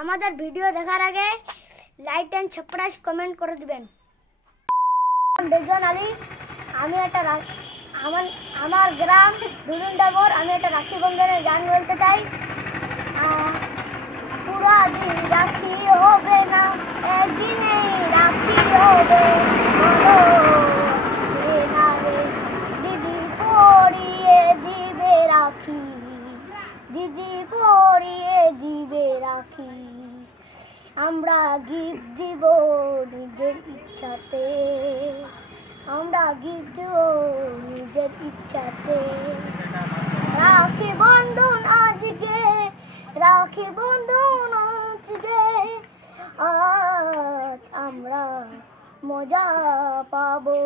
আমাদের ভিডিও দেখার আগে লাইক এন্ড সাবস্ক্রাইব কমেন্ট করে দিবেন। বেজন আলী, আমি একটা আমার গ্রাম দুলুন্ডাগর। আমি একটা রাখি বন্ধনের গান বলতে চাই। পুরা দিন রাখি হবে না, একদিনে রাখি হবে। দিদি পরিয়ে দিবে রাখি, দিদি পরিয়ে দিবে রাখি। আমরা গিফট দিব নিজের ইচ্ছাতে, আমরা গিফট দিব নিজের ইচ্ছাতে। রাখি বন্ধন আজকে, রাখি বন্ধন আজকে, আজ আমরা মজা পাবো।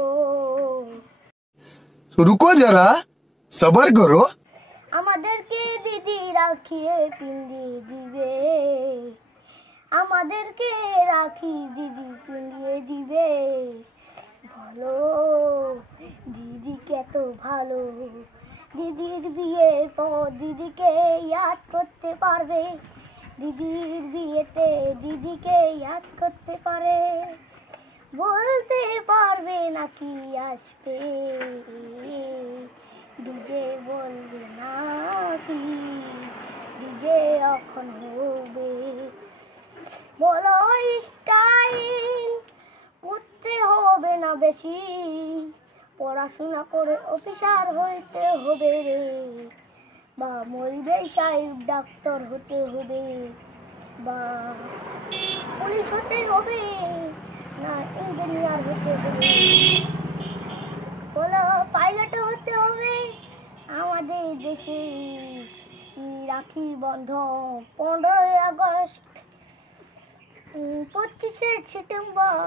रुको जरा सबर करो। আমাদেরকে দিদি রাখিয়ে পিন্দিয়ে দিবে, আমাদেরকে রাখি দিদি পিন্দিয়ে দিবে। ভালো দিদি কত ভালো, দিদির বিয়ের পর দিদিকে ইয়াদ করতে পারবে, দিদির বিয়েতে দিদিকে ইয়াদ করতে পারে। বলতে পারবে নাকি আসবে, ডিজে বলবে নাকি ডিজে এখন হবে। বলো স্টাইল করতে হবে না বেশি, পড়াশোনা করে অফিসার হইতে হবে রে, বা মরিবে সাহেব ডাক্তার হতে হবে, বা পুলিশ হতে হবে, না ইঞ্জিনিয়ার হতে হবে, বলো পাইলট হতে হবে। আমাদের দেশে রাখি বন্ধন 15ই আগস্ট, 25শে সেপ্টেম্বর।